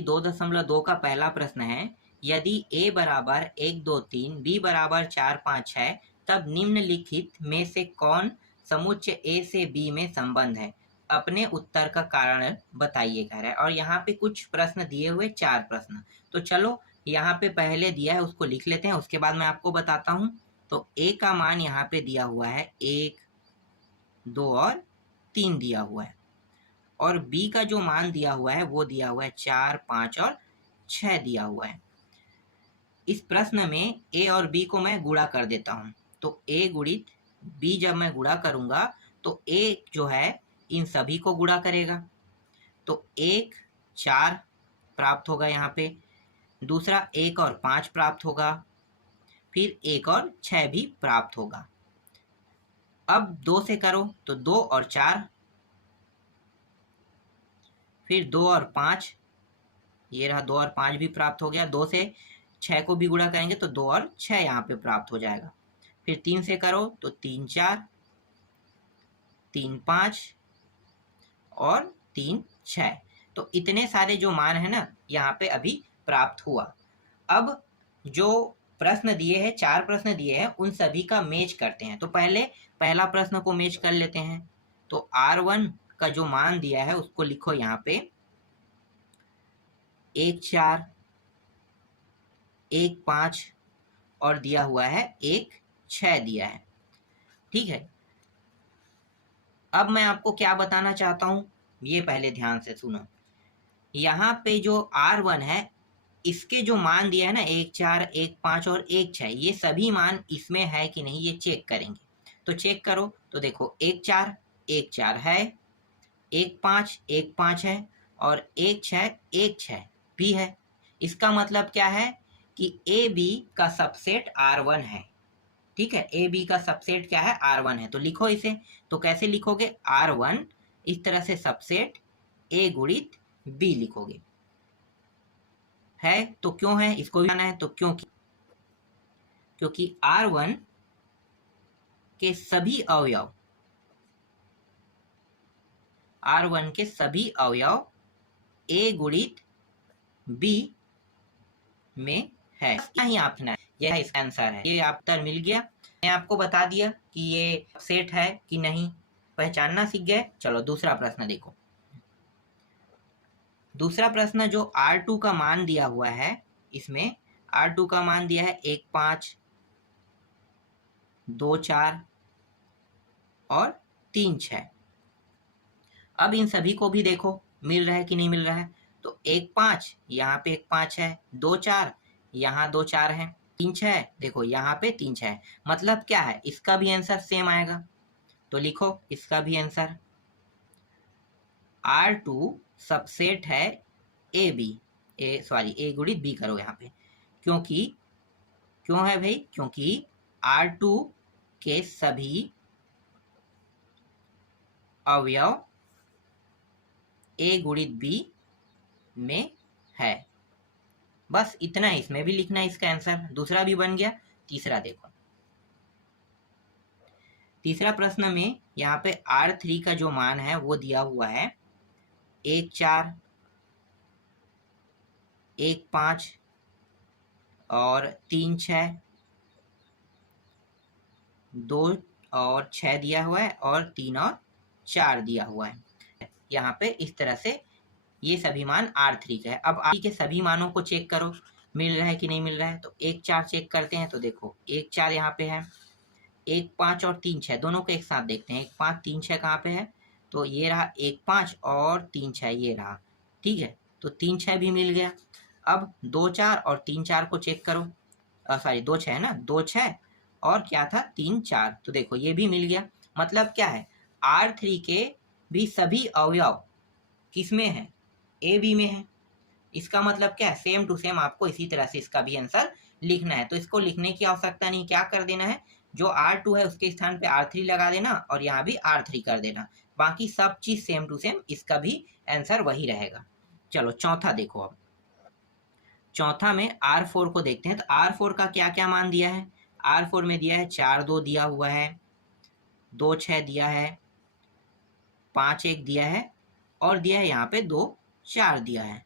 प्रश्नावली 2.2 का पहला प्रश्न है, यदि a बराबर 1 2 3, b बराबर 4 5 6, तब निम्नलिखित में से कौन समुच्चय a से b में संबंध है? अपने उत्तर का कारण बताइए कह रहा है। और यहाँ पे कुछ प्रश्न दिए हुए, 4 प्रश्न। तो चलो यहाँ पे पहले दिया है उसको लिख लेते हैं, उसके बाद मैं आपको बताता हूँ। तो a का मान यहाँ पे दिया हुआ है 1 2 और 3 दिया हुआ है, और b का जो मान दिया हुआ है वो दिया हुआ है 4 5 और 6 दिया हुआ है। इस प्रश्न में a और b को मैं गुणा कर देता हूँ। तो a गुणित b जब मैं गुणा करूंगा तो a जो है इन सभी को गुणा करेगा, तो 1 4 प्राप्त होगा यहाँ पे, दूसरा 1 और 5 प्राप्त होगा, फिर 1 और 6 भी प्राप्त होगा। अब 2 से करो तो 2 और 4, फिर 2 और 5, ये रहा 2 और 5 भी प्राप्त हो गया। 2 से 6 को भी गुणा करेंगे तो 2 और 6 यहाँ पे प्राप्त हो जाएगा। फिर 3 से करो तो 3 4, 3 5 और 3 6। तो इतने सारे जो मान है ना यहाँ पे अभी प्राप्त हुआ। अब जो प्रश्न दिए हैं, 4 प्रश्न दिए हैं, उन सभी का मेच करते हैं। तो पहले पहला प्रश्न को मेच कर लेते हैं। तो R1 का जो मान दिया है उसको लिखो यहाँ पे 1 4 1 5 और दिया हुआ है 1 6 दिया है। ठीक है, अब मैं आपको क्या बताना चाहता हूं, ये पहले ध्यान से सुनो। यहाँ पे जो R1 है इसके जो मान दिया है ना 1 4 1 5 और 1 6, ये सभी मान इसमें है कि नहीं ये चेक करेंगे। तो चेक करो तो देखो 1 4 1 4 है, 1 5 1 5 है, और 1 6 1 6 भी है। इसका मतलब क्या है कि ए बी का सबसेट R1 है। ठीक है, ए बी का सबसेट क्या है, R1 है। तो लिखो इसे। तो कैसे लिखोगे, R1 इस तरह से सबसेट ए गुणित बी लिखोगे। है तो क्यों है, इसको भी जाना है। तो क्योंकि R1 के सभी अवयव, R1 के सभी अवयव ए गुणित बी में है। यही आपने, यह इसका आंसर है। ये आप उत्तर मिल गया। मैं आपको बता दिया कि ये सेट है कि नहीं, पहचानना सीख गए। चलो दूसरा प्रश्न देखो। दूसरा प्रश्न जो R2 का मान दिया हुआ है, इसमें R2 का मान दिया है 1 5 2 4 और 3 6। अब इन सभी को भी देखो मिल रहा है कि नहीं मिल रहा है। तो 1 5 यहाँ पे 1 5 है, 2 4 यहाँ 2 4 है, 3 6 देखो यहाँ पे 3 6 है। मतलब क्या है, इसका भी आंसर सेम आएगा। तो लिखो इसका भी आंसर R2 सबसेट है ए बी, ए गुणित बी करो यहाँ पे। क्योंकि क्यों है भाई, क्योंकि R2 के सभी अवयव ए गुणित बी में है। बस इतना ही, इसमें भी लिखना है इसका आंसर। दूसरा भी बन गया। तीसरा देखो, तीसरा प्रश्न में यहाँ पे R3 का जो मान है वो दिया हुआ है 1 4 1 5 और 3 6, 2 और 6 दिया हुआ है, और 3 और 4 दिया हुआ है। यहाँ पे इस तरह से ये सभी मान R3 का है। अब R3 के सभी मानों को चेक करो मिल रहा है कि नहीं मिल रहा है। तो 1 4 चेक करते हैं। तो देखो 1 4 यहाँ पे है, 1 5 और 3 6 दोनों को एक साथ देखते हैं। 1 5 3 6 कहाँ पे है, तो ये रहा 1 5 और 3 6 ये रहा। ठीक है, तो 3 6 भी मिल गया। अब 2 4 और 3 4 को चेक करो, सॉरी 2 6 है ना, 2 6 और क्या था 3 4। तो देखो ये भी मिल गया। मतलब क्या है, R3 के भी सभी अवयव किसमें है, ए बी में है। इसका मतलब क्या है, सेम टू सेम आपको इसी तरह से इसका भी आंसर लिखना है। तो इसको लिखने की आवश्यकता नहीं, क्या कर देना है, जो R2 है उसके स्थान पे R3 लगा देना और यहाँ भी R3 कर देना। बाकी सब चीज सेम टू सेम, इसका भी आंसर वही रहेगा। चलो चौथा देखो। अब चौथा में R4 को देखते हैं। तो R4 का क्या क्या मान दिया है। R4 में दिया है 4 2 दिया हुआ है, 2 6 दिया है, 5 1 दिया है, और दिया है यहाँ पे 2 4 दिया है।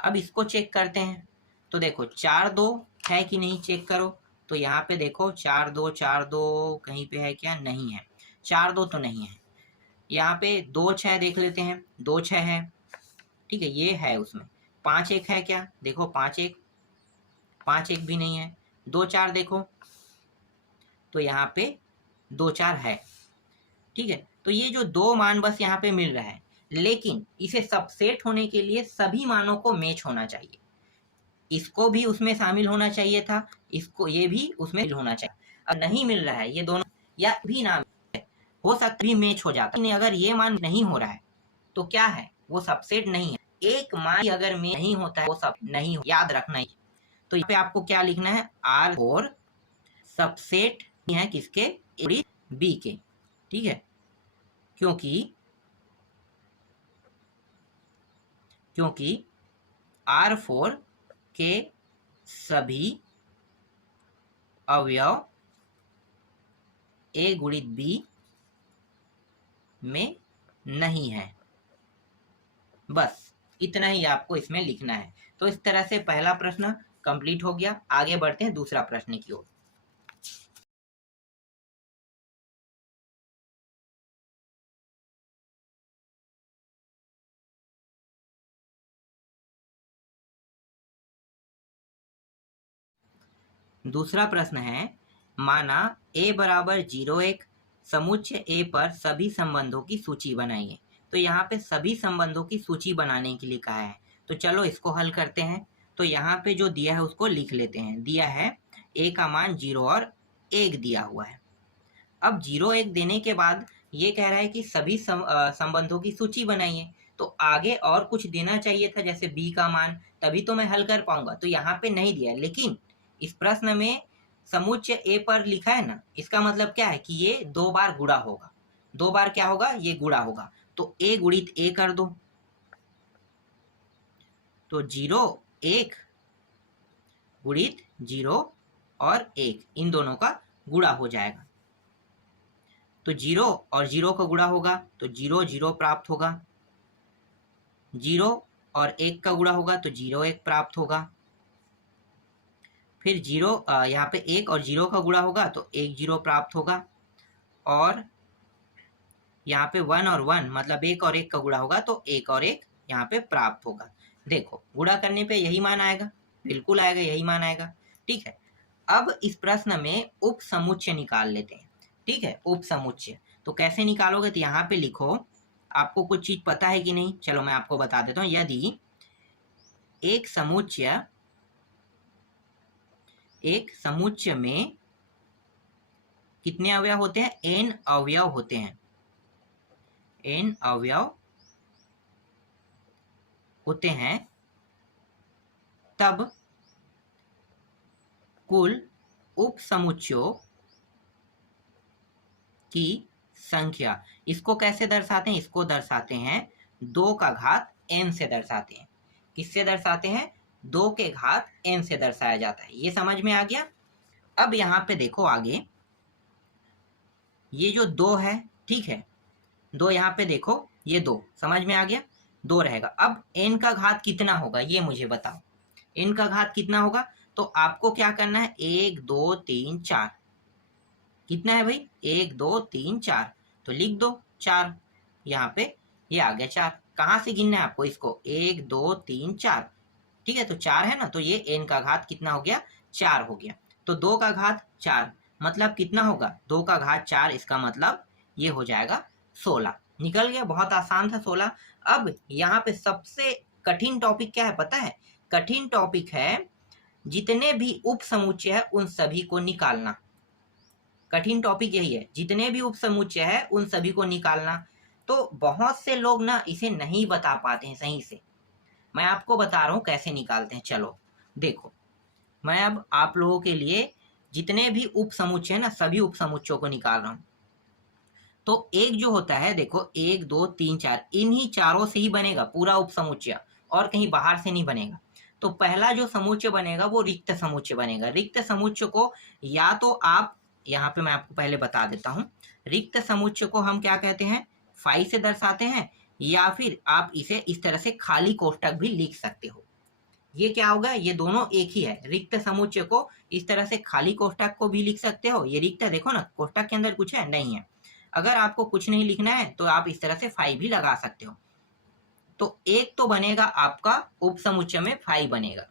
अब इसको चेक करते हैं। तो देखो 4 2 है कि नहीं, चेक करो। तो यहाँ पे देखो 4 2 कहीं पे है क्या, नहीं है। 4 2 तो नहीं है। यहाँ पे 2 6 देख लेते हैं, 2 6 है, ठीक है, ये है उसमें। 5 1 है क्या, देखो 5 1 भी नहीं है। 2 4 देखो, तो यहाँ पे 2 4 है, ठीक है। तो ये जो दो मान बस यहाँ पे मिल रहा है, लेकिन इसे सबसेट होने के लिए सभी मानों को मैच होना चाहिए। इसको भी उसमें शामिल होना चाहिए था, इसको, ये भी उसमें होना चाहिए। अब नहीं मिल रहा है ये दोनों, या भी ना हो सकता भी मैच हो जाता है। अगर ये मान नहीं हो रहा है तो क्या है, वो सबसेट नहीं है। एक मान अगर मैच नहीं होता है वो सब नहीं हो, याद रखना है। तो यहाँ पे आपको क्या लिखना है, R4 सबसेट है किसके, बी के, ठीक है। क्योंकि R4 के सभी अवयव A गुणित B में नहीं है। बस इतना ही आपको इसमें लिखना है। तो इस तरह से पहला प्रश्न कंप्लीट हो गया। आगे बढ़ते हैं दूसरा प्रश्न की ओर। दूसरा प्रश्न है, माना a बराबर 0 1 समुच्चय A पर सभी संबंधों की सूची बनाइए। तो यहाँ पे सभी संबंधों की सूची बनाने के लिए कहा है। तो चलो इसको हल करते हैं। तो यहाँ पे जो दिया है उसको लिख लेते हैं। दिया है a का मान 0 और 1 दिया हुआ है। अब 0 1 देने के बाद ये कह रहा है कि सभी संबंधों की सूची बनाइए। तो आगे और कुछ देना चाहिए था, जैसे b का मान, तभी तो मैं हल कर पाऊंगा। तो यहाँ पे नहीं दिया, लेकिन इस प्रश्न में समुच्चय A पर लिखा है ना, इसका मतलब क्या है कि ये 2 बार गुणा होगा। 2 बार क्या होगा, ये गुणा होगा। तो A गुणित A कर दो। तो 0 1 गुणित 0 और 1, इन दोनों का गुणा हो जाएगा। तो 0 और 0 का गुणा होगा तो 0 0 प्राप्त होगा। 0 और 1 का गुणा होगा तो 0 1 प्राप्त होगा। फिर 0 यहाँ पे 1 और 0 का गुणा होगा तो 1 0 प्राप्त होगा। और यहाँ पे 1 और 1 मतलब 1 और 1 का गुणा होगा तो 1 और 1 यहाँ पे प्राप्त होगा। देखो गुणा करने पे यही मान आएगा, बिल्कुल आएगा, यही मान आएगा, ठीक है। अब इस प्रश्न में उप समुच्चय निकाल लेते हैं, ठीक है। उप समुच्चय तो कैसे निकालोगे, तो यहाँ पे लिखो, आपको कुछ चीज पता है कि नहीं, चलो मैं आपको बता देता हूँ। यदि एक समुच्चय में कितने अवयव होते हैं, n अवयव होते हैं, n अवयव होते हैं, तब कुल उप समुच्चयों की संख्या, इसको कैसे दर्शाते हैं, इसको दर्शाते हैं 2 का घात n से दर्शाते हैं। किससे दर्शाते हैं, 2 के घात n से दर्शाया जाता है। ये समझ में आ गया। अब यहाँ पे देखो आगे, ये जो 2 है, ठीक है, 2 यहाँ पे देखो, ये 2 समझ में आ गया, 2 रहेगा। अब n का घात कितना होगा ये मुझे बताओ, n का घात कितना होगा। तो आपको क्या करना है, 1 2 3 4, कितना है भाई, 1 2 3 4, तो लिख दो 4, यहाँ पे ये आ गया 4। कहाँ से गिनना है आपको इसको, 1 2 3 4, ठीक है। तो 4 है ना, तो ये n का घात कितना हो गया, 4 हो गया। तो 2 का घात 4 मतलब कितना होगा, 2 का घात 4, इसका मतलब ये हो जाएगा 16। निकल गया, बहुत आसान था 16। अब यहाँ पे सबसे कठिन टॉपिक क्या है पता है, कठिन टॉपिक है जितने भी उप समुच्चय है उन सभी को निकालना। कठिन टॉपिक यही है, जितने भी उप समुच्चय है उन सभी को निकालना। तो बहुत से लोग ना इसे नहीं बता पाते हैं सही से, मैं आपको बता रहा हूँ कैसे निकालते हैं। चलो देखो, मैं अब आप लोगों के लिए जितने भी उप समुच्चय है ना, सभी उप समुच्चयों को निकाल रहा हूँ। तो एक जो होता है, देखो 1 2 3 4, इन्हीं चारों से ही बनेगा पूरा उप समुच्चय, और कहीं बाहर से नहीं बनेगा। तो पहला जो समुच्चय बनेगा वो रिक्त समुच्चय बनेगा। रिक्त समुच्चय को या तो आप, यहाँ पे मैं आपको पहले बता देता हूँ, रिक्त समुच्चय को हम क्या कहते हैं, फाई से दर्शाते हैं, या फिर आप इसे इस तरह से खाली कोष्टक भी लिख सकते हो। ये क्या होगा, ये दोनों एक ही है। रिक्त समुच्चय को इस तरह से खाली कोष्ठक को भी लिख सकते हो। ये रिक्त है, देखो ना, कोष्ठक के अंदर कुछ है नहीं है। अगर आपको कुछ नहीं लिखना है तो आप इस तरह से फाई भी लगा सकते हो। तो एक तो बनेगा आपका उप समुच्चय में फाई बनेगा।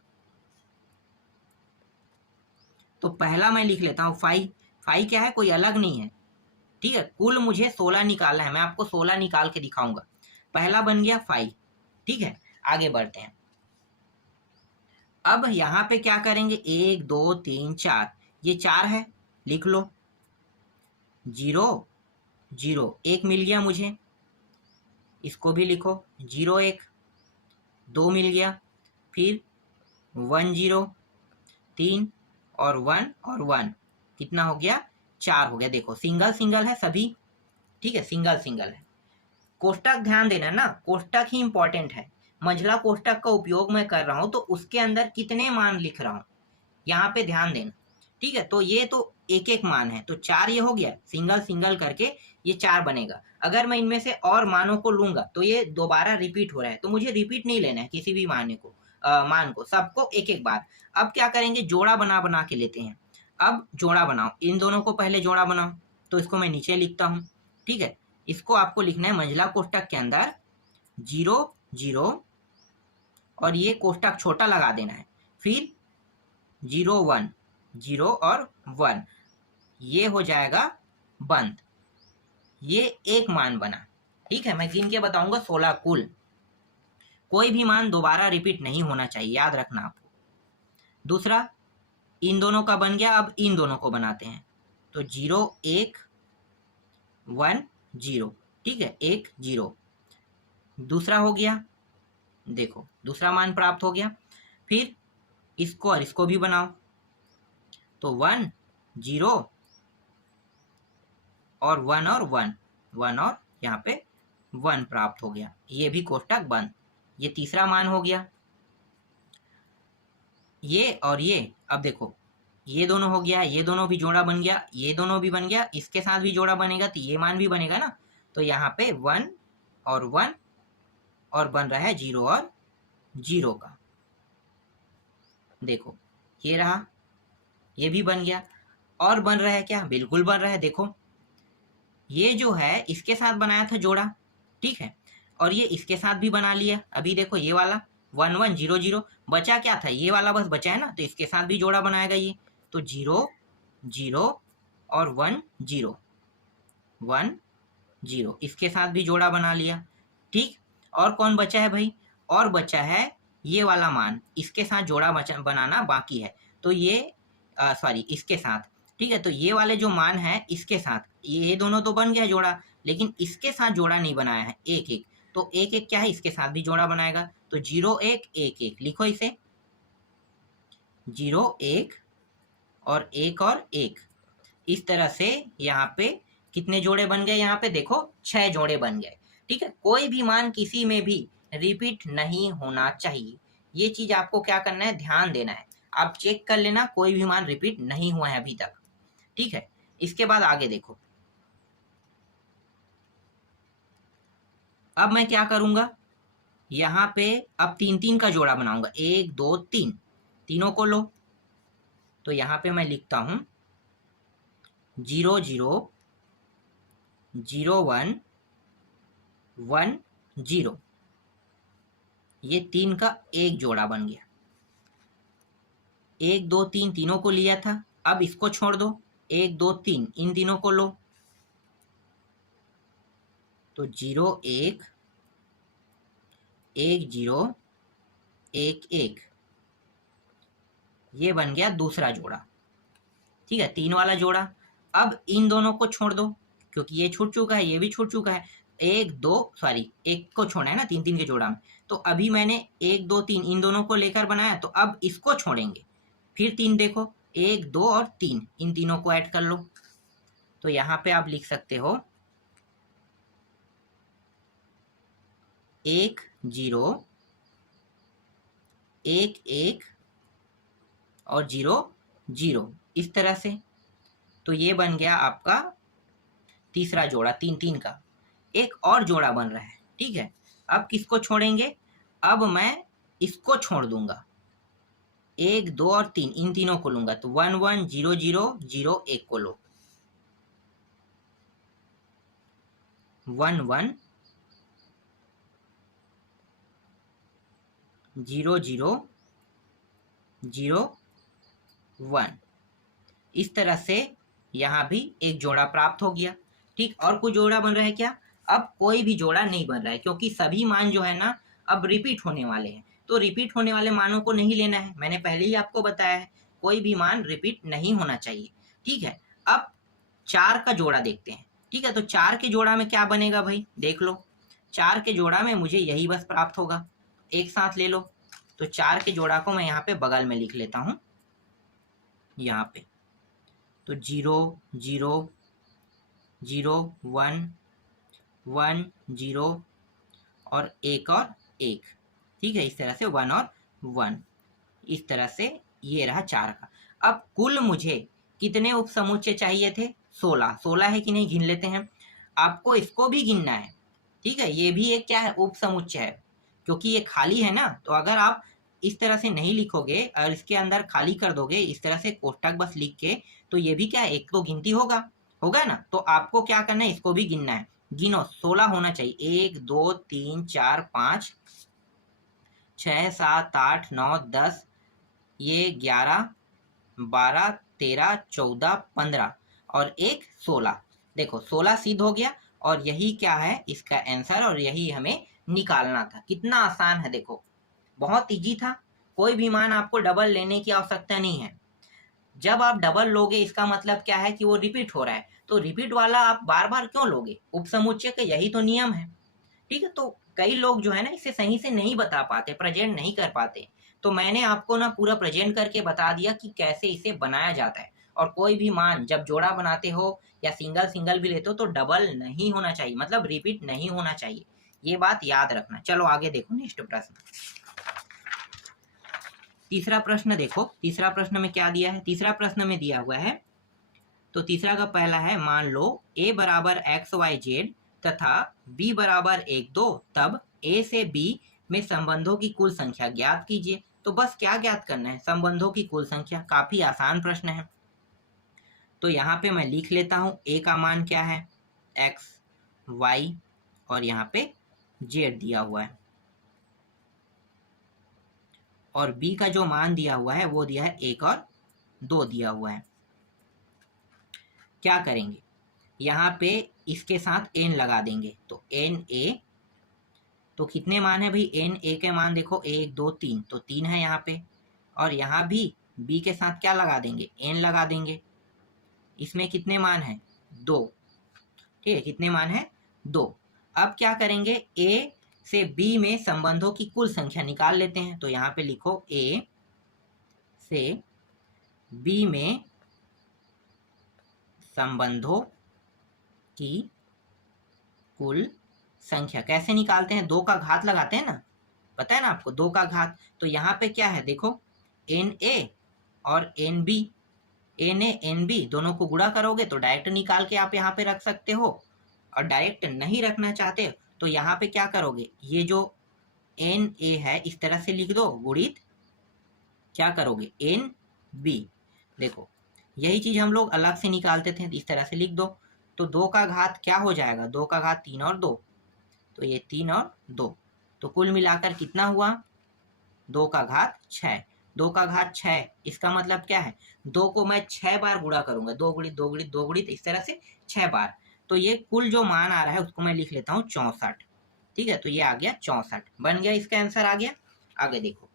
तो पहला मैं लिख लेता हूं फाई। फाई क्या है, कोई अलग नहीं है, ठीक है। कुल मुझे 16 निकालना है, मैं आपको 16 निकाल के दिखाऊंगा। पहला बन गया फाई, ठीक है। आगे बढ़ते हैं। अब यहां पे क्या करेंगे, 1 2 3 4, ये 4 है, लिख लो। 0 0 1 मिल गया मुझे, इसको भी लिखो। 0 1 2 मिल गया, फिर 1 0 3 और 1 और 1, कितना हो गया, 4 हो गया। देखो सिंगल सिंगल है सभी, ठीक है, सिंगल सिंगल है। कोष्टक ध्यान देना ना, कोष्टक ही इंपॉर्टेंट है। मंझला कोष्टक का उपयोग मैं कर रहा हूं तो उसके अंदर कितने मान लिख रहा हूं, यहाँ पे ध्यान देना, ठीक है। तो ये तो एक एक मान है, तो 4 ये हो गया, सिंगल सिंगल करके ये 4 बनेगा। अगर मैं इनमें से और मानों को लूंगा तो ये दोबारा रिपीट हो रहा है, तो मुझे रिपीट नहीं लेना है किसी भी मान को, सबको एक एक बार। अब क्या करेंगे, जोड़ा बना बना के लेते हैं। अब जोड़ा बनाओ, इन दोनों को पहले जोड़ा बनाओ। तो इसको मैं नीचे लिखता हूं, ठीक है। इसको आपको लिखना है मंझला कोष्टक के अंदर 0 0, और ये कोष्टक छोटा लगा देना है। फिर 0 1 0 और 1, ये हो जाएगा बंद। ये एक मान बना, ठीक है। मैं गिन के बताऊंगा 16 कुल। कोई भी मान दोबारा रिपीट नहीं होना चाहिए, याद रखना आपको। दूसरा, इन दोनों का बन गया, अब इन दोनों को बनाते हैं। तो 0 1 1 0, ठीक है, 1 0, दूसरा हो गया, देखो दूसरा मान प्राप्त हो गया। फिर इसको और इसको भी बनाओ, तो 1 0 और 1 और 1 1 और यहाँ पे 1 प्राप्त हो गया, ये भी कोष्टक बंद। ये तीसरा मान हो गया। ये और ये, अब देखो ये दोनों हो गया, ये दोनों भी जोड़ा बन गया, ये दोनों भी बन गया, इसके साथ भी जोड़ा बनेगा तो ये मान भी बनेगा ना। तो यहाँ पे 1 और 1 और बन रहा है 0 और 0 का, देखो ये रहा, ये भी बन गया। और बन रहा है क्या, बिल्कुल बन रहा है। देखो ये जो है इसके साथ बनाया था जोड़ा, ठीक है, और ये इसके साथ भी बना लिया। अभी देखो ये वाला 1 1 0 0, बचा क्या था, ये वाला बस बचा है ना, तो इसके साथ भी जोड़ा बनाएगा ये। तो 0 0 और 1 0 1 0, इसके साथ भी जोड़ा बना लिया, ठीक। और कौन बचा है भाई, और बचा है ये वाला मान, इसके साथ जोड़ा बनाना बाकी है। तो ये सॉरी, इसके साथ, ठीक है। तो ये वाले जो मान है इसके साथ, ये दोनों तो बन गया जोड़ा, लेकिन इसके साथ जोड़ा नहीं बनाया है, एक एक। तो एक एक क्या है, इसके साथ भी जोड़ा बनाएगा। तो 0 1 1 1, लिखो इसे, 0 1 और 1, इस तरह से यहाँ पे कितने जोड़े बन गए, यहाँ पे देखो 6 जोड़े बन गए, ठीक है। कोई भी मान किसी में भी रिपीट नहीं होना चाहिए, ये चीज आपको क्या करना है, ध्यान देना है। आप चेक कर लेना, कोई भी मान रिपीट नहीं हुआ है अभी तक, ठीक है। इसके बाद आगे देखो, अब मैं क्या करूंगा, यहाँ पे अब 3 3 का जोड़ा बनाऊंगा, 1 2 3, तीनों को लो। तो यहाँ पे मैं लिखता हूं 0 0 0 1 1 0, ये 3 का एक जोड़ा बन गया। 1 2 3 तीनों को लिया था, अब इसको छोड़ दो, 1 2 3 इन तीनों को लो। तो 0 1 1 0 1 1, ये बन गया दूसरा जोड़ा, ठीक है, 3 वाला जोड़ा। अब इन दोनों को छोड़ दो, क्योंकि ये छूट चुका है, ये भी छूट चुका है। 1 2 सॉरी, एक को छोड़ा है ना 3 3 के जोड़ा में। तो अभी मैंने 1 2 3 इन दोनों को लेकर बनाया, तो अब इसको छोड़ेंगे। फिर 3 देखो, 1 2 और 3, इन तीनों को ऐड कर लो। तो यहाँ पे आप लिख सकते हो 1 0 1 1 और 0 0, इस तरह से। तो ये बन गया आपका तीसरा जोड़ा 3 3 का। एक और जोड़ा बन रहा है, ठीक है। अब किसको छोड़ेंगे, अब मैं इसको छोड़ दूंगा, 1 2 और 3 इन तीनों को लूंगा तो 1 1 0 0 0 1 को लो 1 1 0 0 0 1। इस तरह से यहाँ भी एक जोड़ा प्राप्त हो गया। ठीक, और कोई जोड़ा बन रहा है क्या? अब कोई भी जोड़ा नहीं बन रहा है क्योंकि सभी मान जो है ना अब रिपीट होने वाले हैं। तो रिपीट होने वाले मानों को नहीं लेना है, मैंने पहले ही आपको बताया है कोई भी मान रिपीट नहीं होना चाहिए। ठीक है, अब 4 का जोड़ा देखते हैं। ठीक है, तो 4 के जोड़ा में क्या बनेगा भाई, देख लो। 4 के जोड़ा में मुझे यही बस प्राप्त होगा, एक साथ ले लो। तो 4 के जोड़ा को मैं यहाँ पे बगल में लिख लेता हूँ, यहाँ पे तो 0 0 0 1 1 0 और 1 और 1। ठीक है, इस तरह से 1 और 1, इस तरह से ये रहा 4 का। अब कुल मुझे कितने उपसमुच्चय चाहिए थे? 16। 16 है कि नहीं, गिन लेते हैं। आपको इसको भी गिनना है। ठीक है, ये भी एक क्या है, उपसमुच्चय है, क्योंकि ये खाली है ना। तो अगर आप इस तरह से नहीं लिखोगे और इसके अंदर खाली कर दोगे इस तरह से कोष्टक बस लिख के, तो ये भी क्या है, एक तो गिनती होगा होगा ना। तो आपको क्या करना है, इसको भी गिनना है। गिनो, 16 होना चाहिए। 1 2 3 4 5 6 7 8 9 10, ये 11 12 13 14 15 और एक 16। देखो 16 सिद्ध हो गया और यही क्या है इसका आंसर, और यही हमें निकालना था। कितना आसान है, देखो बहुत इजी था। कोई भी मान आपको डबल लेने की आवश्यकता नहीं है। जब आप डबल लोगे इसका मतलब क्या है कि वो रिपीट हो रहा है, तो रिपीट वाला आप बार बार क्यों लोगे? उपसमुच्चय का यही तो नियम है। ठीक है, तो कई लोग जो है ना इसे सही से नहीं बता पाते, प्रेजेंट नहीं कर पाते। तो मैंने आपको ना पूरा प्रेजेंट करके बता दिया कि कैसे इसे बनाया जाता है। और कोई भी मान जब जोड़ा बनाते हो या सिंगल सिंगल भी लेते हो तो डबल नहीं होना चाहिए, मतलब रिपीट नहीं होना चाहिए। ये बात याद रखना। चलो आगे देखो, नेक्स्ट प्रश्न। तीसरा प्रश्न देखो, तीसरा प्रश्न में क्या दिया है? तीसरा प्रश्न में दिया हुआ है, तो तीसरा का पहला है, मान लो a बराबर XYZ तथा b बराबर 1 2, तब a से b में संबंधों की कुल संख्या ज्ञात कीजिए। तो बस क्या ज्ञात करना है? संबंधों की कुल संख्या। काफी आसान प्रश्न है। तो यहाँ पे मैं लिख लेता हूँ, a का मान क्या है, x y, और यहाँ पे z दिया हुआ है, और b का जो मान दिया हुआ है वो दिया है 1 और 2 दिया हुआ है। क्या करेंगे, यहाँ पे इसके साथ n लगा देंगे, तो n a, तो कितने मान है भाई, n a के मान देखो 1 2 3, तो 3 है यहाँ पे। और यहाँ भी b के साथ क्या लगा देंगे, n लगा देंगे। इसमें कितने मान है, 2। ठीक है, कितने मान है, 2। अब क्या करेंगे, a से b में संबंधों की कुल संख्या निकाल लेते हैं। तो यहाँ पे लिखो a से b में संबंधों की कुल संख्या कैसे निकालते हैं? 2 का घात लगाते हैं ना, पता है ना आपको, 2 का घात। तो यहाँ पे क्या है, देखो एन ए और N B, N A N B दोनों को गुणा करोगे तो डायरेक्ट निकाल के आप यहाँ पे रख सकते हो। और डायरेक्ट नहीं रखना चाहते तो यहाँ पे क्या करोगे, ये जो एन ए है इस तरह से लिख दो, गुणित क्या करोगे, एन बी। देखो यही चीज हम लोग अलग से निकालते थे, इस तरह से लिख दो। तो 2 का घात क्या हो जाएगा, 2 का घात 3 और 2, तो ये 3 और 2, तो कुल मिलाकर कितना हुआ, 2 का घात 6। 2 का घात 6, इसका मतलब क्या है, 2 को मैं 6 बार गुणा करूंगा, 2 गुणित 2 गुणित 2 गुणित, इस तरह से 6 बार। तो ये कुल जो मान आ रहा है उसको मैं लिख लेता हूँ 64। ठीक है, तो ये आ गया 64, बन गया, इसका आंसर आ गया। आगे देखो,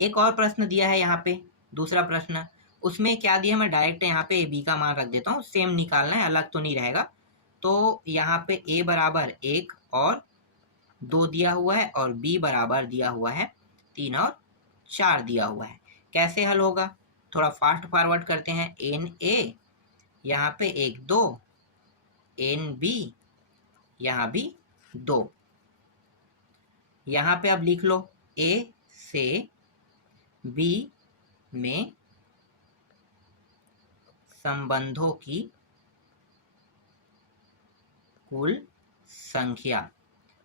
एक और प्रश्न दिया है यहाँ पे, दूसरा प्रश्न। उसमें क्या दिया, मैं डायरेक्ट यहाँ पे बी का मान रख देता हूँ, सेम निकालना है, अलग तो नहीं रहेगा। तो यहाँ पे a बराबर 1 और 2 दिया हुआ है, और b बराबर दिया हुआ है 3 और 4 दिया हुआ है। कैसे हल होगा, थोड़ा फास्ट फॉरवर्ड करते हैं। एन ए यहाँ पे 1 2, एन बी यहाँ भी 2। यहाँ पे अब लिख लो, a से b में संबंधों की कुल संख्या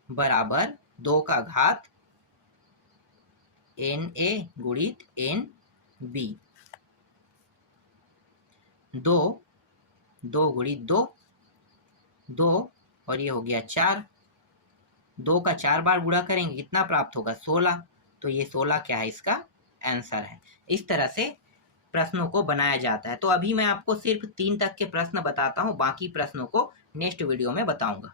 बराबर 2 का घात NA गुणित NB, 2 गुणित 2 और ये हो गया 4, 2 का 4 बार गुणा करेंगे कितना प्राप्त होगा 16, तो ये 16 क्या है इसका आंसर है। इस तरह से प्रश्नों को बनाया जाता है। तो अभी मैं आपको सिर्फ 3 तक के प्रश्न बताता हूँ, बाकी प्रश्नों को नेक्स्ट वीडियो में बताऊंगा।